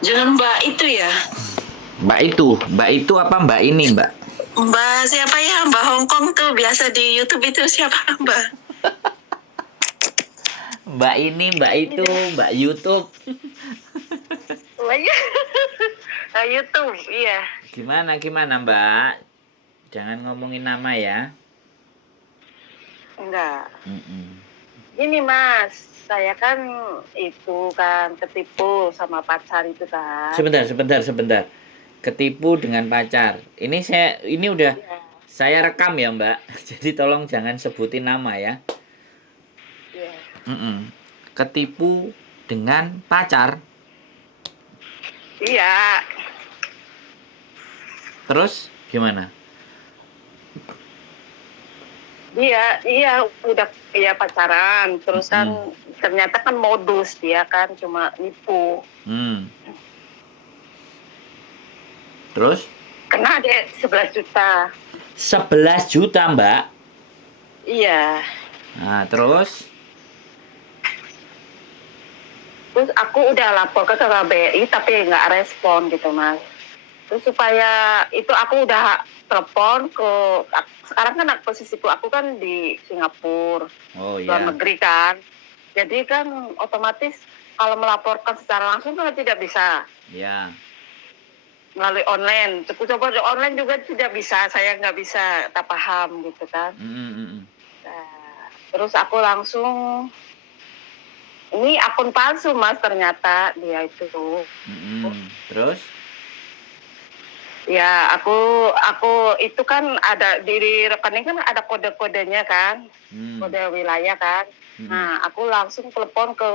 Jangan Mbak itu ya. Mbak itu apa Mbak ini Mbak? Mbak siapa ya? Mbak Hongkong tuh biasa di YouTube itu siapa Mbak? Mbak ini, Mbak itu, Mbak YouTube. Oh iya. YouTube, iya. Gimana Mbak? Jangan ngomongin nama ya. Enggak. Mm-mm. Ini Mas, saya kan itu kan ketipu sama pacar itu kan. Sebentar. Ketipu dengan pacar. Ini udah Iya. saya rekam ya Mbak. Jadi tolong jangan sebutin nama ya. Iya. Mm-mm. Ketipu dengan pacar. Iya. Terus gimana? Iya, udah ya pacaran. Terus kan ternyata kan modus dia kan cuma nipu. Hmm. Terus? Kena deh 11 juta. 11 juta Mbak. Iya. Nah, terus? Terus aku udah lapor ke KBRI tapi nggak respon gitu Mas. Terus supaya itu aku udah telepon ke, sekarang kan posisiku aku kan di Singapura, Oh luar ya. negeri kan. Jadi kan otomatis kalau melaporkan secara langsung kan tidak bisa Ya. melalui online. Coba online juga tidak bisa, saya nggak bisa, tak paham gitu kan. Nah, terus aku langsung, ini akun palsu Mas ternyata dia itu. Terus? Ya, aku itu kan ada di rekening kan ada kode-kodenya kan, kode wilayah kan. Nah, aku langsung telepon ke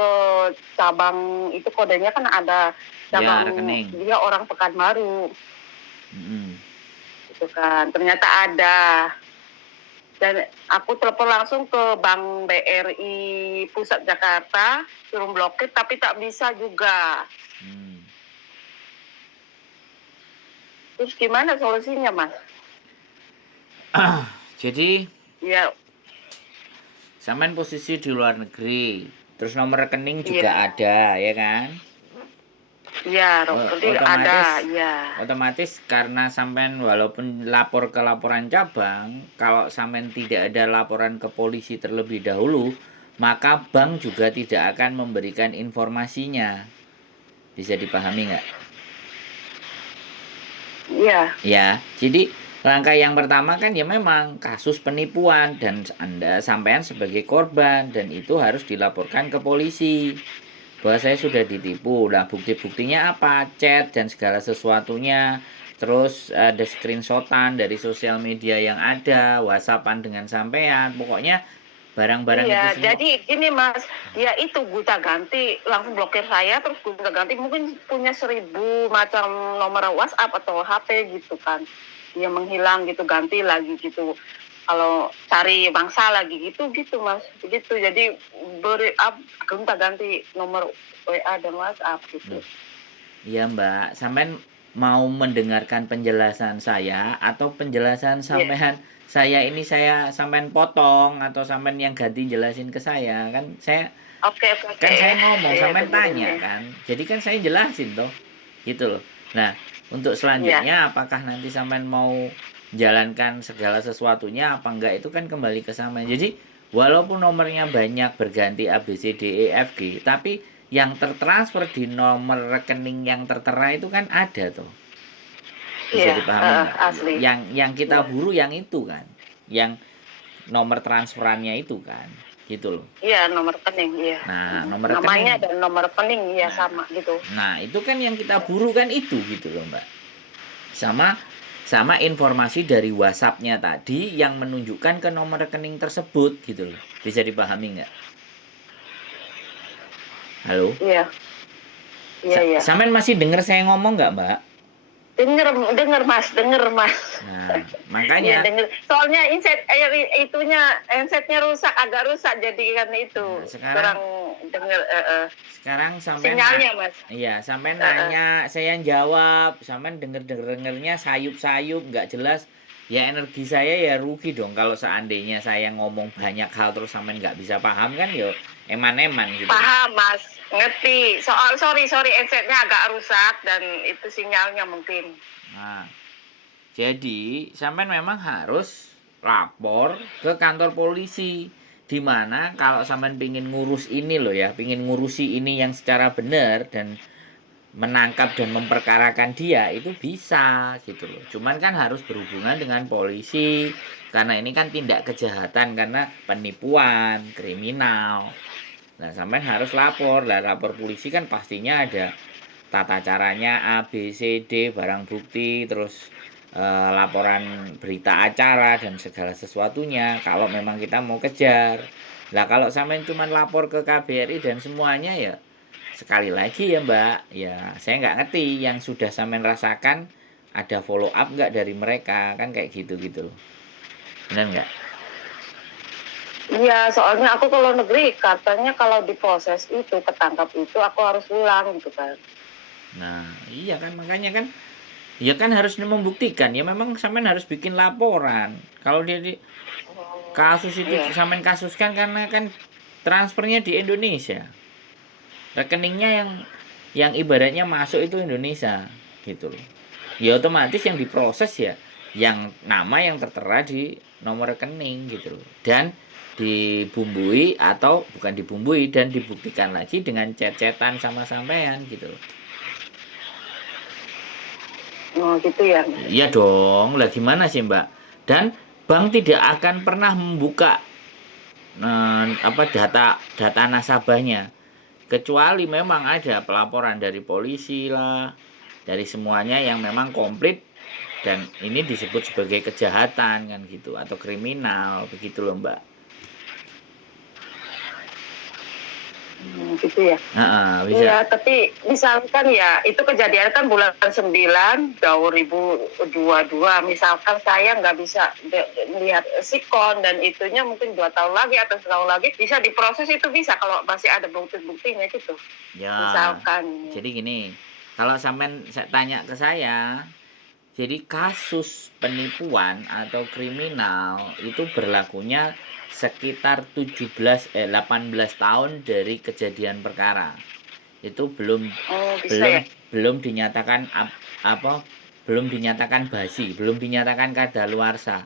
cabang itu, kodenya kan ada cabang Ya, rekening. dia orang Pekanbaru. Gitu kan. Ternyata ada. Dan aku telepon langsung ke Bank BRI Pusat Jakarta, suruh blokir tapi tak bisa juga. Terus gimana solusinya, Mas? Jadi, Ya, sampean posisi di luar negeri, terus nomor rekening juga ada, ya kan? iya, rekening ada, ya. Otomatis karena sampean walaupun lapor ke laporan cabang, kalau sampean tidak ada laporan ke polisi terlebih dahulu, maka bank juga tidak akan memberikan informasinya. Bisa dipahami nggak? Iya. Ya, jadi langkah yang pertama kan ya memang kasus penipuan dan Anda sampean sebagai korban dan itu harus dilaporkan ke polisi bahwa saya sudah ditipu. Nah, bukti-buktinya apa? Chat dan segala sesuatunya. Terus ada screenshotan dari sosial media yang ada, WhatsAppan dengan sampean. Pokoknya barang-barang itu Iya, semua. jadi ini Mas, dia itu gonta ganti, langsung blokir saya, terus gonta ganti, mungkin punya 1000 macam nomor WhatsApp atau HP gitu kan. Dia menghilang gitu, ganti lagi gitu. Kalau cari bangsa lagi gitu Mas, begitu. Jadi beri gonta ganti nomor WA dan WhatsApp gitu. Iya Mbak, sampean mau mendengarkan penjelasan saya atau penjelasan sampean saya sampean potong atau sampean yang ganti jelasin ke saya kan Oke. saya ngomong Iya, sampean dengerin tanya ya. kan jadi kan saya jelasin toh gitu loh. Nah untuk Iya. selanjutnya apakah nanti sampean mau jalankan segala sesuatunya apa enggak itu kan kembali ke sampean. Jadi walaupun nomornya banyak berganti A B C D E F G tapi yang tertransfer di nomor rekening yang tertera itu kan ada tuh. Bisa Iya, dipahami nggak? asli. Yang kita Iya. buru yang itu kan, yang nomor transferannya itu kan, gitu loh. Iya, nomor rekening, iya. Nah, nomor Namanya rekening. dan nomor rekening, iya Nah, sama gitu. nah itu kan yang kita buru kan itu gitu loh Mbak. Sama sama informasi dari WhatsApp-nya tadi yang menunjukkan ke nomor rekening tersebut gitu loh. Bisa dipahami nggak? Halo? Iya. Iya. Sampean masih dengar saya ngomong nggak Mbak? Denger Mas. Nah, Iya, makanya denger. Soalnya handsetnya rusak, agak rusak jadi kan itu. nah, Kurang denger sekarang sampai sinyalnya, Mas. iya sampai nanya saya jawab sampai dengernya sayup-sayup nggak jelas Ya energi saya ya rugi dong kalau seandainya saya ngomong banyak hal terus sampean nggak bisa paham kan ya eman-eman gitu loh. Paham Mas, ngerti. Sorry headsetnya agak rusak dan itu sinyalnya mungkin. Nah, jadi sampean memang harus lapor ke kantor polisi. Dimana kalau sampean pingin ngurus ini loh ya, pingin ngurusi ini yang secara benar dan menangkap dan memperkarakan dia itu bisa gitu loh. Cuman kan harus berhubungan dengan polisi karena ini kan tindak kejahatan karena penipuan, kriminal. Nah, sampean harus lapor. Lah lapor polisi kan pastinya ada tata caranya A B C D barang bukti terus laporan berita acara dan segala sesuatunya kalau memang kita mau kejar. Lah kalau sampean cuman lapor ke KBRI dan semuanya ya sekali lagi ya Mbak, ya saya nggak ngerti yang sudah sampean rasakan ada follow up nggak dari mereka kan kayak gitu loh. Benar nggak? Iya, soalnya aku kalau negeri katanya kalau diproses itu ketangkap itu aku harus pulang gitu kan. Nah iya kan makanya kan ya kan harus membuktikan ya memang sampean harus bikin laporan. Kalau dia di kasus itu Iya. sampean kasuskan karena kan transfernya di Indonesia. Rekeningnya yang ibaratnya masuk itu Indonesia gitu loh. Ya otomatis yang diproses ya yang nama yang tertera di nomor rekening gitu loh. Dan dibumbui atau bukan dibumbui dan dibuktikan lagi dengan chat-chatan sama sampean gitu loh. Oh gitu ya. Iya dong, lah gimana sih Mbak? Dan bank tidak akan pernah membuka data nasabahnya kecuali memang ada pelaporan dari polisi lah, dari semuanya yang memang komplit dan ini disebut sebagai kejahatan kan gitu atau kriminal begitu loh Mbak. Gitu ya. Bisa. Iya, tapi misalkan ya itu kejadian kan bulan 9 2022. Misalkan saya nggak bisa melihat sikon dan itunya mungkin 2 tahun lagi atau setahun lagi bisa diproses itu bisa kalau masih ada bukti-buktinya gitu. Ya. Misalkan. Jadi gini, kalau sampean tanya ke saya, jadi kasus penipuan atau kriminal itu berlakunya sekitar 18 tahun dari kejadian perkara. Itu belum Ya? belum dinyatakan belum dinyatakan basi, belum dinyatakan kadaluarsa.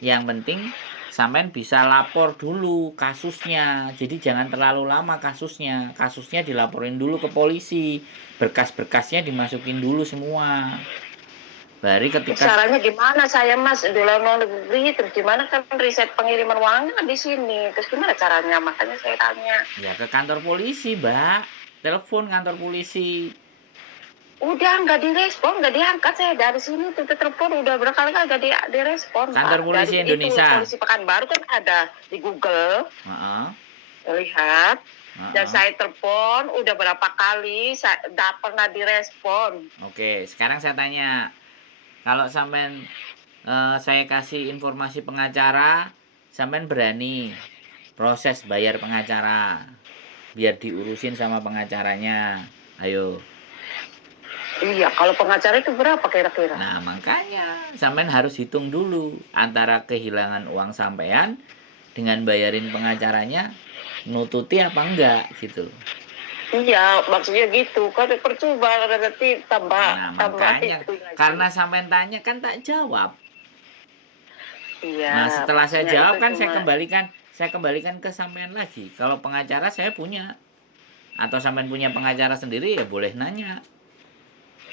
Yang penting sampean bisa lapor dulu kasusnya. Jadi jangan terlalu lama kasusnya. Kasusnya dilaporin dulu ke polisi. Berkas-berkasnya dimasukin dulu semua. Baru ketika caranya gimana saya Mas di luar negeri terus gimana kan riset pengiriman uangnya kan di sini terus gimana caranya makanya saya tanya. Ya ke kantor polisi Mbak, telepon kantor polisi. Udah nggak direspon, nggak diangkat saya dari sini tuh telepon udah berkali-kali nggak direspon. Kantor Pak. polisi Dari Indonesia. Itu polisi Pekanbaru kan ada di Google. Lihat. Dan saya telepon udah berapa kali, saya nggak pernah direspon. Oke, sekarang saya tanya, kalau sampean saya kasih informasi pengacara, sampean berani proses bayar pengacara, biar diurusin sama pengacaranya, ayo. Iya, kalau pengacara itu berapa kira-kira? Nah, makanya sampean harus hitung dulu antara kehilangan uang sampean dengan bayarin pengacaranya nututi apa enggak gitu. Iya, maksudnya gitu. Kan percuma nanti tambah makanya karena sampean tanya kan tak jawab. Iya. Nah, setelah saya jawab kan saya kembalikan ke sampean lagi. Kalau pengacara saya punya atau sampean punya pengacara sendiri ya boleh nanya.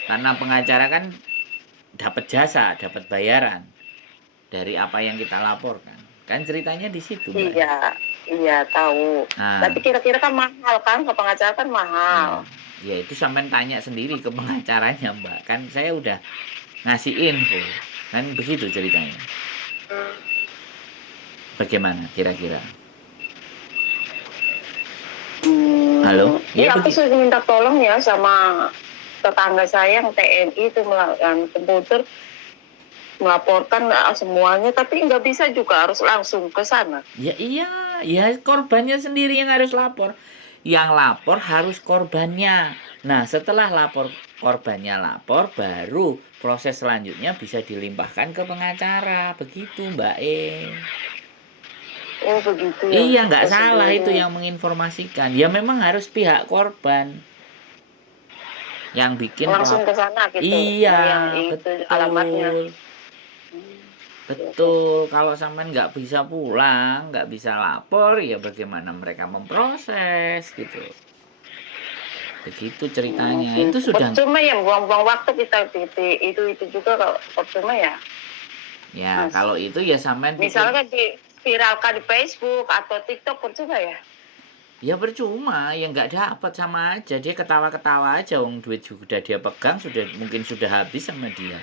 Karena pengacara kan dapat jasa, dapat bayaran dari apa yang kita laporkan. Kan ceritanya di situ. Iya tahu. Tapi kira-kira kan mahal kan, ke pengacara kan mahal. Ya itu sampean tanya sendiri ke pengacaranya Mbak. Kan saya udah ngasih info. Kan begitu ceritanya. Bagaimana kira-kira? Halo? Iya, aku sudah minta tolong ya sama tetangga saya yang TNI itu melakukan komputer melaporkan semuanya, tapi nggak bisa juga harus langsung ke sana. Ya iya, ya korbannya sendiri yang harus lapor. Yang lapor harus korbannya. Nah, setelah korbannya lapor, baru proses selanjutnya bisa dilimpahkan ke pengacara. Begitu, Mbak E. Oh begitu ya Iya, nggak salah itu prosedurnya. yang menginformasikan. Ya memang harus pihak korban yang bikin Langsung ke sana gitu, Iya, yang itu alamatnya. betul. Oke. Betul. Kalau sampean nggak bisa pulang, nggak bisa lapor, ya bagaimana mereka memproses gitu. Begitu ceritanya. Itu Gitu. sudah Percuma ya buang-buang waktu kita itu juga kalau percuma ya. ya Mas. kalau itu ya sampean pikir Misalnya viralkan di Facebook atau TikTok percuma ya. ya percuma, ya nggak dapat sama aja. Dia ketawa-ketawa aja, wong duit sudah dia pegang, mungkin sudah habis sama dia.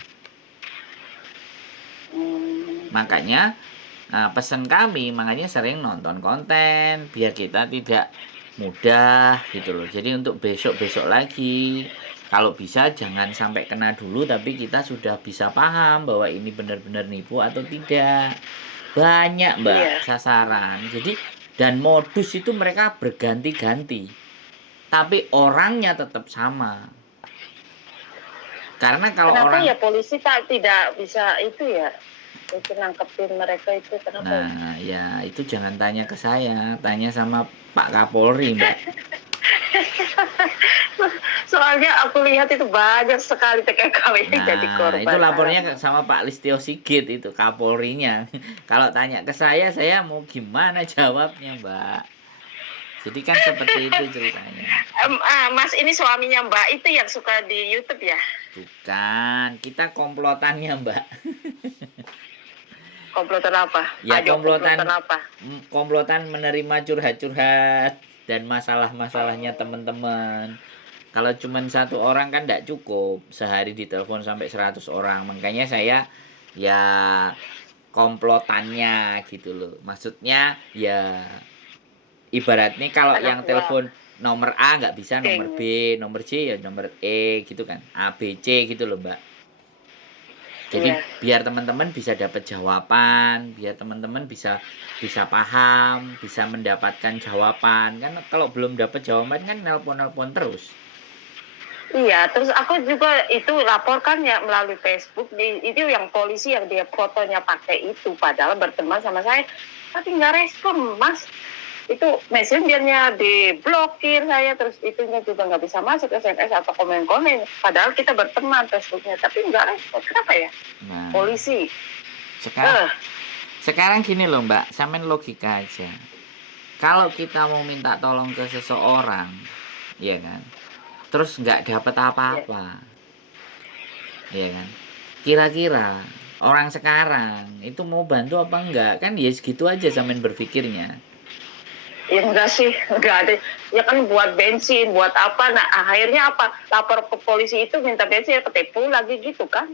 Makanya pesan kami makanya sering nonton konten biar kita tidak mudah gitu loh. Jadi untuk besok-besok lagi kalau bisa jangan sampai kena dulu, tapi kita sudah bisa paham bahwa ini benar-benar nipu atau tidak. Banyak Iya. Mbak sasaran. Jadi dan modus itu mereka berganti-ganti. Tapi orangnya tetap sama. Karena kalau Kenapa orang ya polisi tidak bisa itu ya? Itu nangkepin mereka itu kenapa ya? Nah, ya itu jangan tanya ke saya, tanya sama Pak Kapolri, Mbak. Soalnya aku lihat itu banyak sekali TKKW yang jadi Nah, itu korban. lapornya Alamak. sama Pak Listio Sigit itu Kapolrinya. Kalau tanya ke saya mau gimana jawabnya, Mbak? Jadi kan seperti itu ceritanya. Mas ini suaminya Mbak itu yang suka di YouTube ya? Bukan, kita komplotannya, Mbak. Komplotan apa? Ya Ayo komplotan komplotan apa? komplotan menerima curhat-curhat dan masalah-masalahnya teman-teman. Kalau cuma satu orang kan tidak cukup, sehari ditelepon sampai 100 orang. Makanya saya ya komplotannya gitu loh. Maksudnya ya ibaratnya kalau Anak yang buah telepon nomor A nggak bisa nomor geng. B, nomor C ya nomor E gitu kan. A B C gitu loh, Mbak. Jadi Iya. biar teman-teman bisa dapat jawaban, biar teman-teman bisa bisa paham, bisa mendapatkan jawaban. Kan kalau belum dapat jawaban kan nelpon-nelpon terus. Iya, terus aku juga itu laporkan ya melalui Facebook. Itu yang polisi yang dia fotonya pakai itu, padahal berteman sama saya, tapi nggak respon, Mas. Itu messengernya diblokir saya, terus itunya juga nggak bisa masuk SMS atau komen-komen. Padahal kita berteman Facebooknya, tapi nggak respon. Kenapa ya? Nah, Polisi. sekarang sekarang gini loh, Mbak, samain logika aja. Kalau kita mau minta tolong ke seseorang, ya kan? Terus nggak dapat apa-apa, ya kan? Kira-kira orang sekarang itu mau bantu apa enggak? Kan ya segitu aja samain berpikirnya. Ya enggak sih, enggak ada. Ya kan buat bensin, buat apa. Nah akhirnya apa? Lapor ke polisi itu minta bensin, ya ketipu lagi gitu kan.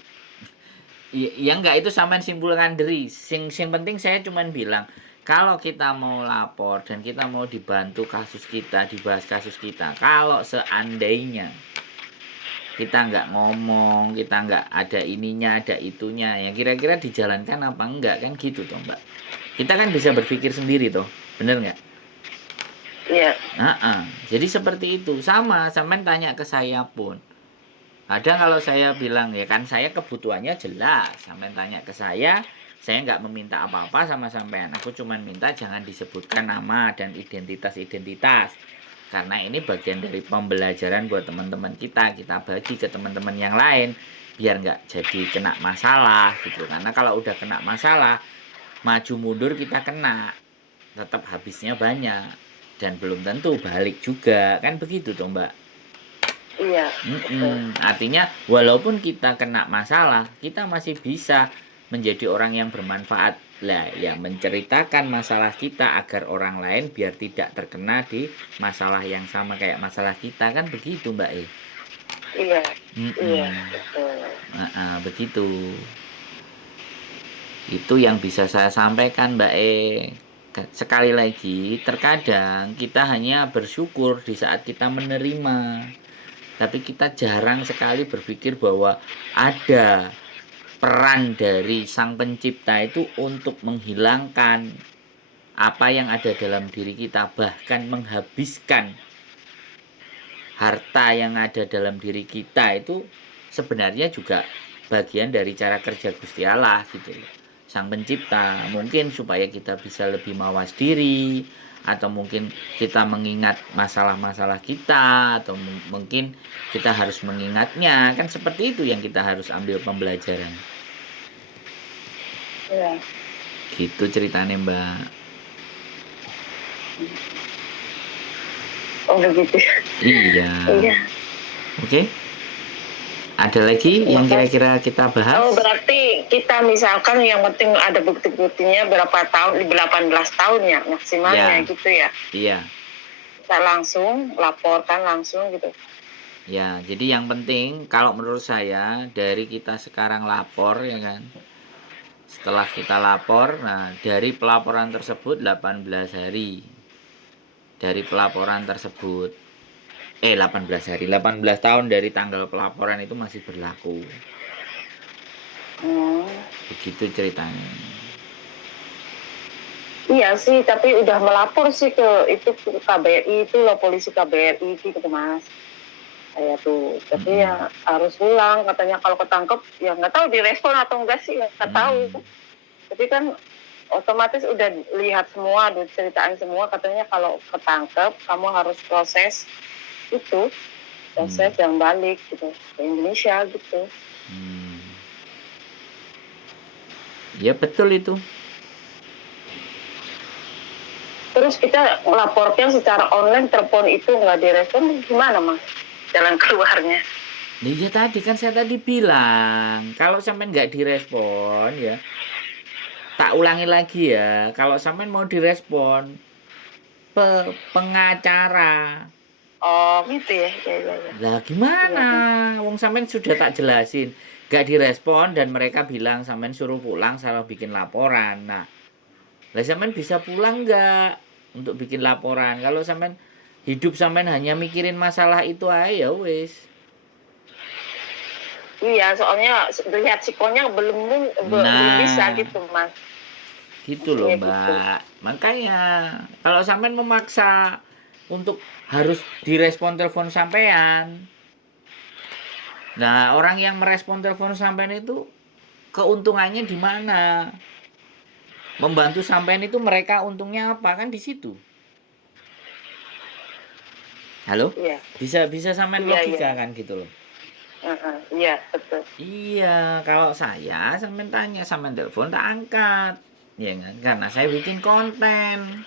Ya enggak, itu samain simpulkan dari sing penting saya cuman bilang kalau kita mau lapor dan kita mau dibantu kasus kita, dibahas kasus kita, kalau seandainya kita nggak ngomong, kita nggak ada ininya, ada itunya, ya kira-kira dijalankan apa enggak kan gitu toh, Mbak. Kita kan bisa berpikir sendiri toh, bener nggak? Iya. Jadi seperti itu, sama tanya ke saya pun. Ada kalau saya bilang ya kan saya kebutuhannya jelas, sampean tanya ke saya nggak meminta apa-apa sama sampean. Aku cuma minta jangan disebutkan nama dan identitas. Karena ini bagian dari pembelajaran buat teman-teman kita. Kita bagi ke teman-teman yang lain biar nggak jadi kena masalah gitu. Karena kalau udah kena masalah, maju mundur kita kena. Tetap habisnya banyak dan belum tentu balik juga. Kan begitu toh, Mbak. Iya. Artinya walaupun kita kena masalah, kita masih bisa menjadi orang yang bermanfaat lah ya, menceritakan masalah kita agar orang lain biar tidak terkena di masalah yang sama kayak masalah kita, kan begitu Mbak E. Iya. Iya. Begitu. Itu yang bisa saya sampaikan Mbak E. Sekali lagi, terkadang kita hanya bersyukur di saat kita menerima. Tapi kita jarang sekali berpikir bahwa ada peran dari sang pencipta itu untuk menghilangkan apa yang ada dalam diri kita, bahkan menghabiskan harta yang ada dalam diri kita itu sebenarnya juga bagian dari cara kerja Gusti Allah gitu loh. Sang Pencipta, mungkin supaya kita bisa lebih mawas diri, atau mungkin kita mengingat masalah-masalah kita, atau mungkin kita harus mengingatnya, kan seperti itu yang kita harus ambil pembelajaran. Iya. Gitu ceritanya Mbak. Oh begitu. Iya. Iya. Oke. Ada lagi yang kira-kira kita bahas? Oh berarti kita misalkan yang penting ada bukti-buktinya berapa tahun, 18 tahun ya maksimalnya Ya. gitu ya. Iya. Kita langsung laporkan langsung gitu. Ya, jadi yang penting kalau menurut saya dari kita sekarang lapor ya kan. Setelah kita lapor, nah dari pelaporan tersebut 18 hari. Dari pelaporan tersebut 18 hari, 18 tahun dari tanggal pelaporan itu masih berlaku. Begitu ceritanya. Iya sih, tapi udah melapor sih ke itu ke KBRI itu loh, polisi KBRI gitu Mas. Saya tuh, tapi ya harus pulang katanya kalau ketangkep ya nggak tahu direspon atau enggak sih nggak tahu. Tapi kan otomatis udah lihat semua, udah ceritain semua katanya kalau ketangkep kamu harus proses itu proses yang balik gitu ke Indonesia gitu. Ya betul itu. Terus kita melaporkan secara online, telepon itu nggak direspon, gimana Mas? Jalan keluarnya? Iya tadi kan saya tadi bilang kalau sampean nggak direspon ya, tak ulangi lagi ya, kalau sampean mau direspon pengacara. Oh gitu ya, ya. Lah gimana? Wong sampean sudah tak jelasin, gak direspon dan mereka bilang sampean suruh pulang, salah bikin laporan. Nah, lah sampean bisa pulang nggak untuk bikin laporan? Kalau sampean hidup sampean hanya mikirin masalah itu aja wis. Iya, soalnya lihat sikonya belum bisa gitu Mas. Gitu loh Mbak. Makanya kalau sampean memaksa untuk harus direspon telepon sampean. Nah, orang yang merespon telepon sampean itu keuntungannya di mana? Membantu sampean itu mereka untungnya apa kan di situ? Halo? Iya. Bisa sampean logika kan gitu loh. Iya, betul. Iya, kalau saya sampean tanya, sampean telepon tak angkat. Ya kan? Karena saya bikin konten.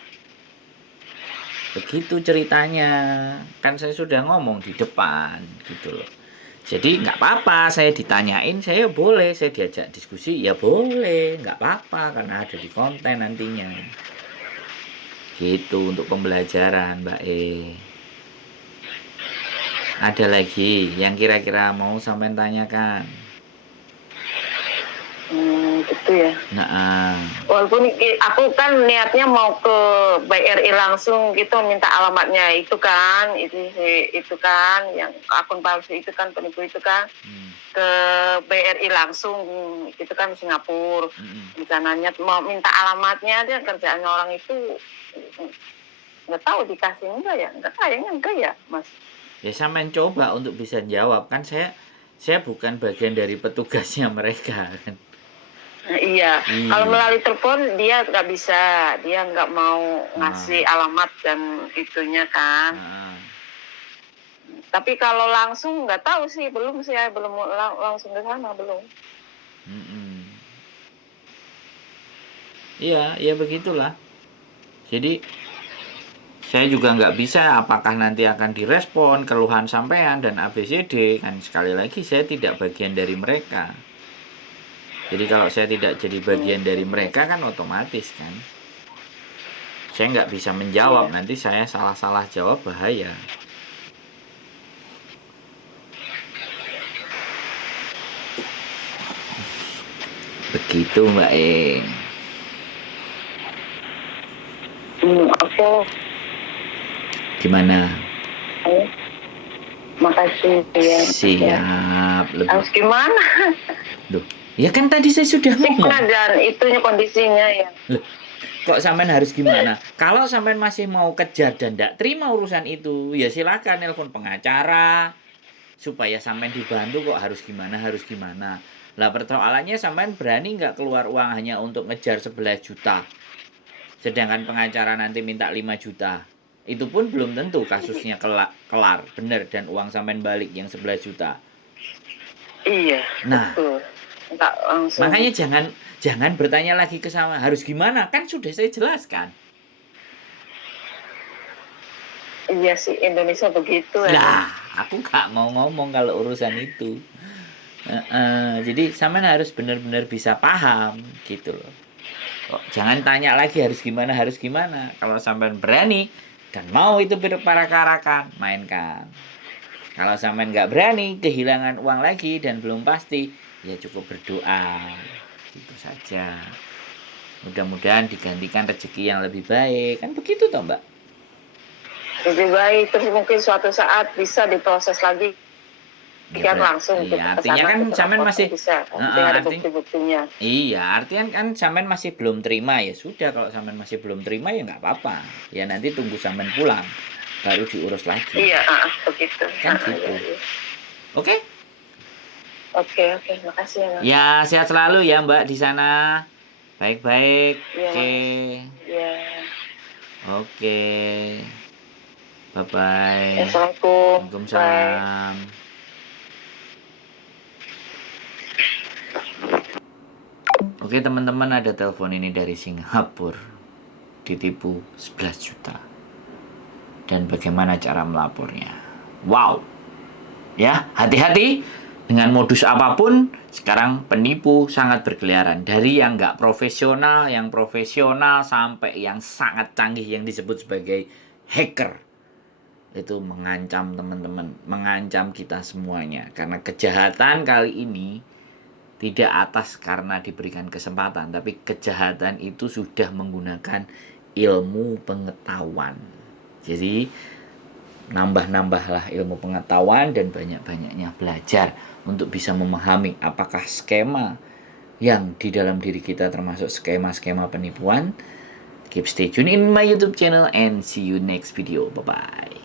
Begitu ceritanya. Kan saya sudah ngomong di depan gitu loh. Jadi nggak apa-apa saya ditanyain, saya boleh, saya diajak diskusi ya boleh, nggak apa-apa karena ada di konten nantinya. Gitu untuk pembelajaran Mbak E. Ada lagi yang kira-kira mau sampean tanyakan? Gitu ya. Nah, walaupun aku kan niatnya mau ke BRI langsung gitu, minta alamatnya itu kan, itu kan yang akun palsu itu kan, penipu itu kan, ke BRI langsung gitu kan, Singapura. Rencananya mau minta alamatnya, dia kerjaannya orang itu nggak tahu dikasih enggak ya, kayaknya enggak ya Mas. Ya sampean coba untuk bisa jawab, kan saya bukan bagian dari petugasnya mereka kan. Iya. Kalau melalui telepon dia nggak bisa, dia nggak mau ngasih alamat dan itunya kan. Tapi kalau langsung nggak tahu sih, belum langsung ke sana belum. Iya, ya begitulah. Jadi saya juga nggak bisa apakah nanti akan direspon keluhan sampean dan ABCD kan, sekali lagi saya tidak bagian dari mereka. Jadi kalau saya tidak jadi bagian dari mereka kan otomatis kan saya nggak bisa menjawab, nanti saya salah-salah jawab bahaya. Begitu Mbak E. Oke. Gimana? Makasih ya. Siap. Harus gimana? Duh, ya kan tadi saya sudah ngomong. Dan itunya kondisinya ya. Loh, Kok sampean harus gimana? Kalau sampean masih mau kejar dan tidak terima urusan itu, ya silakan nelpon pengacara supaya sampean dibantu. Kok harus gimana. Lah persoalannya sampean berani nggak keluar uang hanya untuk ngejar 11 juta. Sedangkan pengacara nanti minta 5 juta. Itu pun belum tentu kasusnya kelar, bener, dan uang sampean balik yang 11 juta. Iya, Nah, betul. Nggak langsung. makanya jangan bertanya lagi ke sama harus gimana, kan sudah saya jelaskan. Iya sih, Indonesia begitu ya. Lah, aku gak mau ngomong kalau urusan itu. Jadi sampean harus benar-benar bisa paham gitu loh. Jangan tanya lagi harus gimana. Kalau sampean berani dan mau itu para-karakan, mainkan. Kalau sampean nggak berani, kehilangan uang lagi dan belum pasti, ya cukup berdoa. Gitu saja. Mudah-mudahan digantikan rezeki yang lebih baik. Kan begitu toh, Mbak? Lebih baik, terus mungkin suatu saat bisa diproses lagi. Ya, Kan langsung iya, artinya kan sampean masih bisa. Ada bukti-buktinya. Iya, artinya kan sampean masih belum terima, ya sudah. Kalau sampean masih belum terima ya nggak apa-apa. Ya nanti tunggu sampean pulang baru diurus lagi. Iya, begitu. Kan gitu. Iya. Oke? Oke, makasih ya, Mas. Ya, sehat selalu ya, Mbak, di sana. Baik-baik. Iya, Oke. Iya. Oke. Bye-bye. Assalamualaikum. Waalaikumsalam. Oke teman-teman, ada telepon ini dari Singapura, ditipu 11 juta. Dan bagaimana cara melapornya? Wow. Ya, hati-hati dengan modus apapun. Sekarang penipu sangat berkeliaran. Dari yang nggak profesional, yang profesional, sampai yang sangat canggih yang disebut sebagai hacker. Itu mengancam teman-teman, mengancam kita semuanya. Karena kejahatan kali ini tidak atas karena diberikan kesempatan, tapi kejahatan itu sudah menggunakan ilmu pengetahuan. Jadi nambah-nambahlah ilmu pengetahuan dan banyak-banyaknya belajar untuk bisa memahami apakah skema yang di dalam diri kita termasuk skema-skema penipuan. Keep stay tune in my YouTube channel and see you next video. Bye-bye.